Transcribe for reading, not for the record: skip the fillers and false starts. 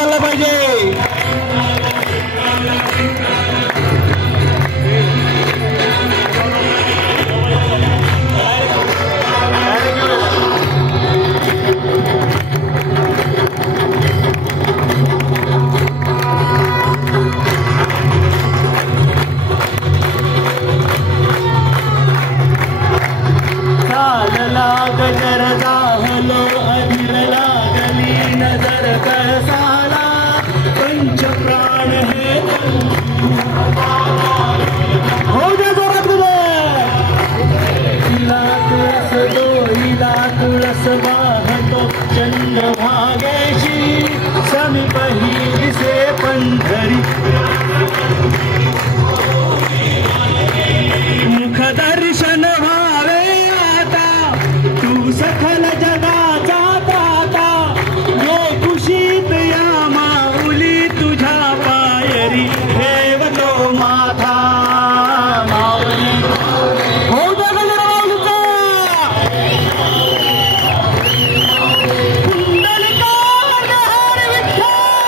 चालला पाहिजे. नजर जाहलो अधीर लागली नजर कसाला पंच प्राण हे हो दे जोरात हिला तुळस दो हिला तुळस वाहतो चंद्रभागेशी समीप ही दिसे पंढरी